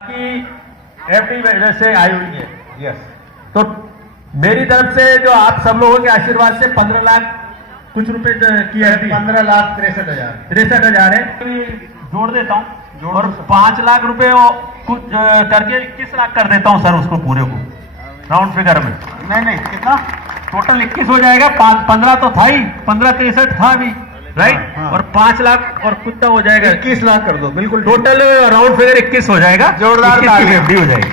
की एफडी वैसे आई हुई है। यस, तो मेरी तरफ से जो आप सब लोगों के आशीर्वाद से 15 लाख कुछ रुपए की एफडी 15,63,000 है, जोड़ देता हूँ और 5 लाख रुपए कुछ करके 21 लाख कर देता हूँ सर, उसको पूरे को राउंड फिगर में। नहीं कितना टोटल 21 हो जाएगा। 15 तो था ही, 15,63 था भी, राइट। हाँ। और 5 लाख और कितना हो जाएगा? 21 लाख कर दो, बिल्कुल टोटल राउंड फिगर 21 हो जाएगा, जोरदार 21 की एफडी हो जाएगी।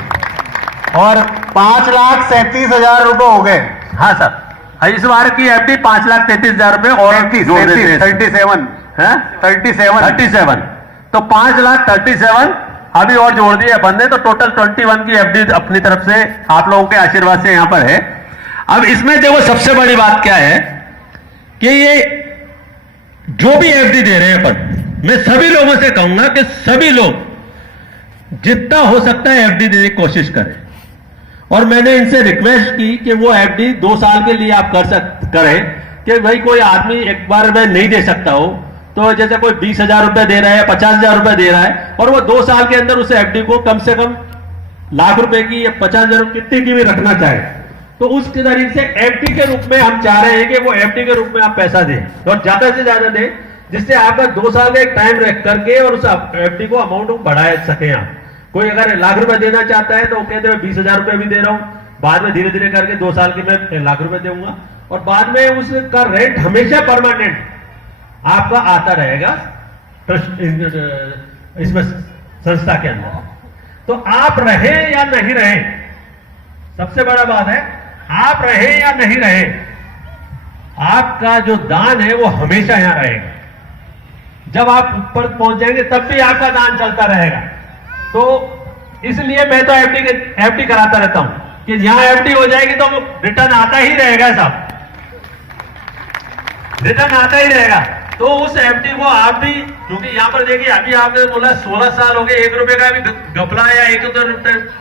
और 5,37,000 रुपए हो गए। हाँ सर, इस बार की एफडी 5,33,000 रुपए और जोड़ देते हैं। 37 तो 5,37,000 अभी और जोड़ दिए बंदे, तो टोटल 21 की एफडी अपनी तरफ से आप लोगों के आशीर्वाद से यहां पर है। अब इसमें देखो सबसे बड़ी बात क्या है कि ये जो भी एफडी दे रहे हैं अपन, मैं सभी लोगों से कहूंगा कि सभी लोग जितना हो सकता है एफडी देने की कोशिश करें। और मैंने इनसे रिक्वेस्ट की कि वो एफडी 2 साल के लिए आप करें, कि भाई कोई आदमी एक बार में नहीं दे सकता हो, तो जैसे कोई 20,000 रुपए दे रहा है, 50,000 रुपए दे रहा है, और वो 2 साल के अंदर उस एफडी को कम से कम लाख रुपए की या 50,000 कितने की भी रखना चाहे, तो उस तरीके से एफडी के रूप में हम चाह रहे हैं कि वो एफडी के रूप में आप पैसा दें और ज्यादा से ज्यादा दें, जिससे आपका 2 साल का एक टाइम रख करके और उस एफडी को अमाउंट बढ़ा सके आप। कोई अगर लाख रुपए देना चाहता है तो वो कहते हैं 20,000 रुपए भी दे रहा हूं, बाद में धीरे धीरे करके 2 साल के मैं लाख रुपए दूंगा, और बाद में उसका रेंट हमेशा परमानेंट आपका आता रहेगा इसमें संस्था के अंदर। तो आप रहे या नहीं रहे, सबसे बड़ा बात है, आप रहे या नहीं रहे, आपका जो दान है वो हमेशा यहां रहेगा। जब आप ऊपर पहुंच जाएंगे तब भी आपका दान चलता रहेगा। तो इसलिए मैं तो एफडी कराता रहता हूं कि यहां एफडी हो जाएगी तो रिटर्न आता ही रहेगा साहब, रिटर्न आता ही रहेगा। तो उस एफडी को आप भी, क्योंकि यहां पर देखिए अभी आपने बोला 16 साल हो गए, 1 रुपए का भी घपला या 1 रुपए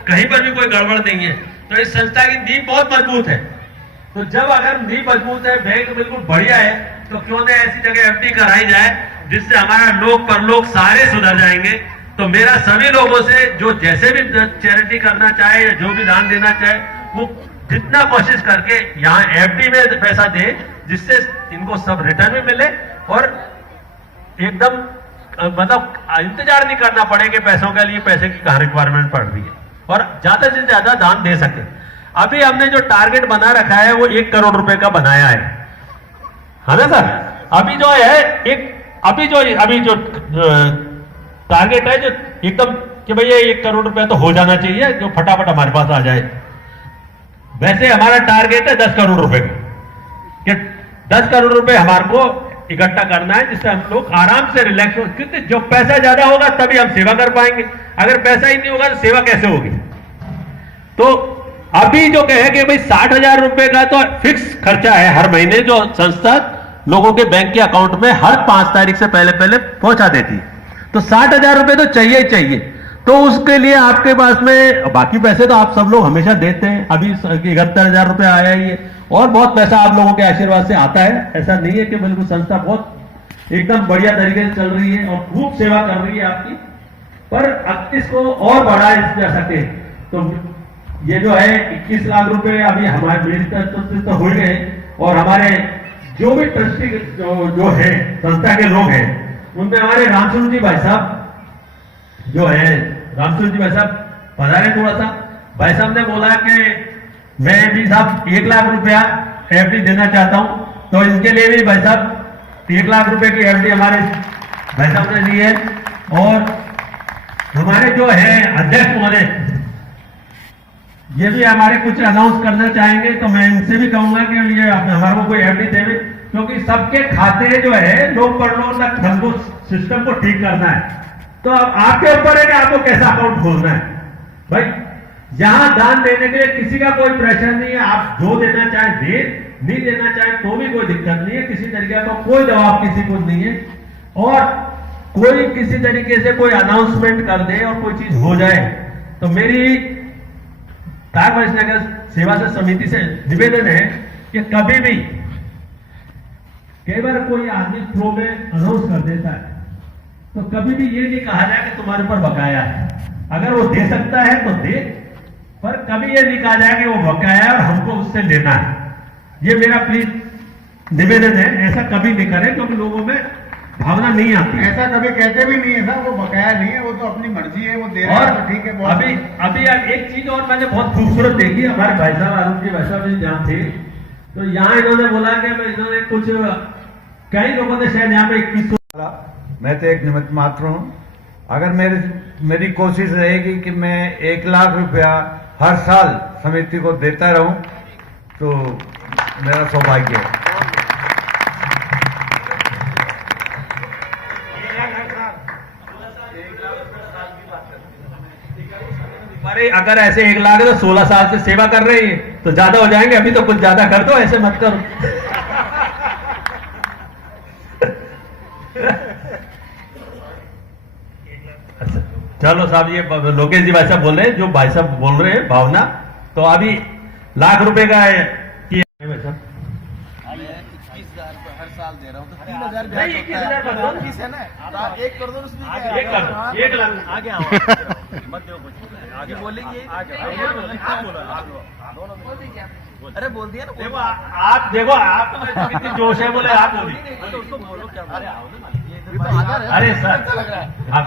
कहीं पर भी कोई गड़बड़ नहीं है, तो इस संस्था की नींव बहुत मजबूत है। तो जब अगर नींव मजबूत है, बैंक बिल्कुल बढ़िया है, तो क्यों ना ऐसी जगह एफडी कराई जाए जिससे हमारा लोक परलोक सारे सुधर जाएंगे। तो मेरा सभी लोगों से जो जैसे भी चैरिटी करना चाहे या जो भी दान देना चाहे, वो जितना कोशिश करके यहाँ एफडी में पैसा दे, जिससे इनको सब रिटर्न भी मिले और एकदम मतलब इंतजार नहीं करना पड़े कि पैसों के लिए पैसे की कहाँ रिक्वायरमेंट पड़ रही है, और ज्यादा से ज्यादा दान दे सके। अभी हमने जो टारगेट बना रखा है वो 1 करोड़ रुपए का बनाया है ना सर। अभी जो है अभी जो टारगेट है जो एकदम कि भैया 1 करोड़ रुपए तो हो जाना चाहिए, जो फटाफट हमारे पास आ जाए। वैसे हमारा टारगेट है 10 करोड़ रुपए का, कि 10 करोड़ रुपए हमारे को इकट्ठा करना है, जिससे हम लोग आराम से रिलैक्स हो, क्योंकि जो पैसा ज्यादा होगा तभी हम सेवा कर पाएंगे, अगर पैसा ही नहीं होगा तो सेवा कैसे होगी। तो अभी जो कहे कि भाई 60,000 रुपए का तो फिक्स खर्चा है हर महीने, जो संस्था लोगों के बैंक के अकाउंट में हर 5 तारीख से पहले पहुंचा देती है। तो 60,000 रुपए तो चाहिए ही चाहिए। तो उसके लिए आपके पास में बाकी पैसे तो आप सब लोग हमेशा देते हैं, अभी 71,000 रुपए आया ही है, और बहुत पैसा आप लोगों के आशीर्वाद से आता है। ऐसा नहीं है कि बिल्कुल संस्था बहुत एकदम बढ़िया तरीके से चल रही है और खूब सेवा कर रही है आपकी, पर इसको और बढ़ा जा सके। तो ये जो है 21 लाख रुपए अभी हमारे मेरी तरफ से तो हो गए, और हमारे जो भी ट्रस्टी जो है संस्था के लोग हैं, उनमें हमारे रामचंद्र जी भाई साहब जो है, रामचंद्र जी भाई साहब पधारे थोड़ा सा। भाई साहब ने बोला कि मैं भी साहब 1 लाख रुपया एफडी देना चाहता हूं, तो इनके लिए भी भाई साहब 1 लाख रुपए की एफडी हमारे भाई साहब ने दी है। और हमारे जो है अध्यक्ष महोदय, ये भी हमारे कुछ अनाउंस करना चाहेंगे, तो मैं इनसे भी कहूंगा कि ये हमारे को कोई एफडी देवे, क्योंकि सबके खाते जो है लोग परलोक तक हमको सिस्टम को ठीक करना है। तो अब आपके ऊपर है कि आपको कैसा अकाउंट खोलना है। भाई यहां दान देने के लिए किसी का कोई प्रेशर नहीं है, आप जो देना चाहे दे, नहीं देना चाहे तो भी कोई दिक्कत नहीं है, किसी तरीके का कोई दबाव किसी को नहीं है। और कोई किसी तरीके से कोई अनाउंसमेंट कर दे और कोई चीज हो जाए, तो मेरी तार वैष्णव सेवा से समिति से निवेदन है कि कभी भी कई बार कोई आदमी फ्लो में अनाउंस कर देता है, तो कभी भी ये नहीं कहा जाए कि तुम्हारे ऊपर बकाया है। अगर वो दे सकता है तो दे, पर कभी ये नहीं कहा जाए कि वो बकाया है और हमको उससे लेना है। ये मेरा प्लीज निवेदन है, ऐसा कभी नहीं करें क्योंकि लोगों में भावना नहीं आती है। ऐसा कभी कहते भी नहीं है सर, वो बकाया नहीं है, वो तो अपनी मर्जी है, वो दे रहा है तो ठीक है। बहुत अभी एक चीज और मैंने बहुत खूबसूरत देखी, हमारे भाई साहब अरुण जी भाई साहब जी जहाँ थे, तो यहाँ इन्होंने बोला कि इन्होंने कुछ कई लोगों ने शायद यहाँ पे 2100, मैं तो एक निमित्त मात्र हूँ। अगर मेरी कोशिश रहेगी कि मैं 1 लाख रुपया हर साल समिति को देता रहूं तो मेरा सौभाग्य है। अरे अगर ऐसे 1 लाख है तो 16 साल से सेवा कर रहे हैं तो ज्यादा हो जाएंगे। अभी तो कुछ ज्यादा कर दो, ऐसे मत करो। अच्छा, चलो साहब, ये लोकेश जी भाई साहब बोल रहे हैं, जो भाई साहब बोल रहे हैं भावना, तो अभी 1 लाख रुपए का है कि भाई साहब 21,000 हर साल दे रहा हूँ तो 3,000 नहीं, 21,000 कर दो। फीस है ना, आप 1 कर दो उसमें क्या है? 1 लाख 1 लाख आगे आओ, मत दो कुछ आगे बोलेंगे। अरे बोल दिया ना, देखो आप देखो, आप में कितनी जोश है, बोले आप बोलिए। उसको बोलो क्या बोल रहे हैं। ये तो आधार है, अरे सर, अच्छा लग रहा है। आप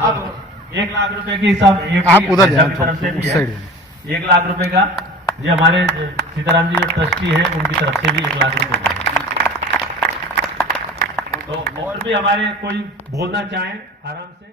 1 लाख रुपए की सब आप उधर जाओ, तरफ से भी उस है। साइड। 1 लाख रुपए का ये हमारे सीताराम जी जो ट्रस्टी है उनकी तरफ से भी 1 लाख रुपए का। तो और भी हमारे कोई बोलना चाहें आराम से।